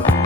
Bye.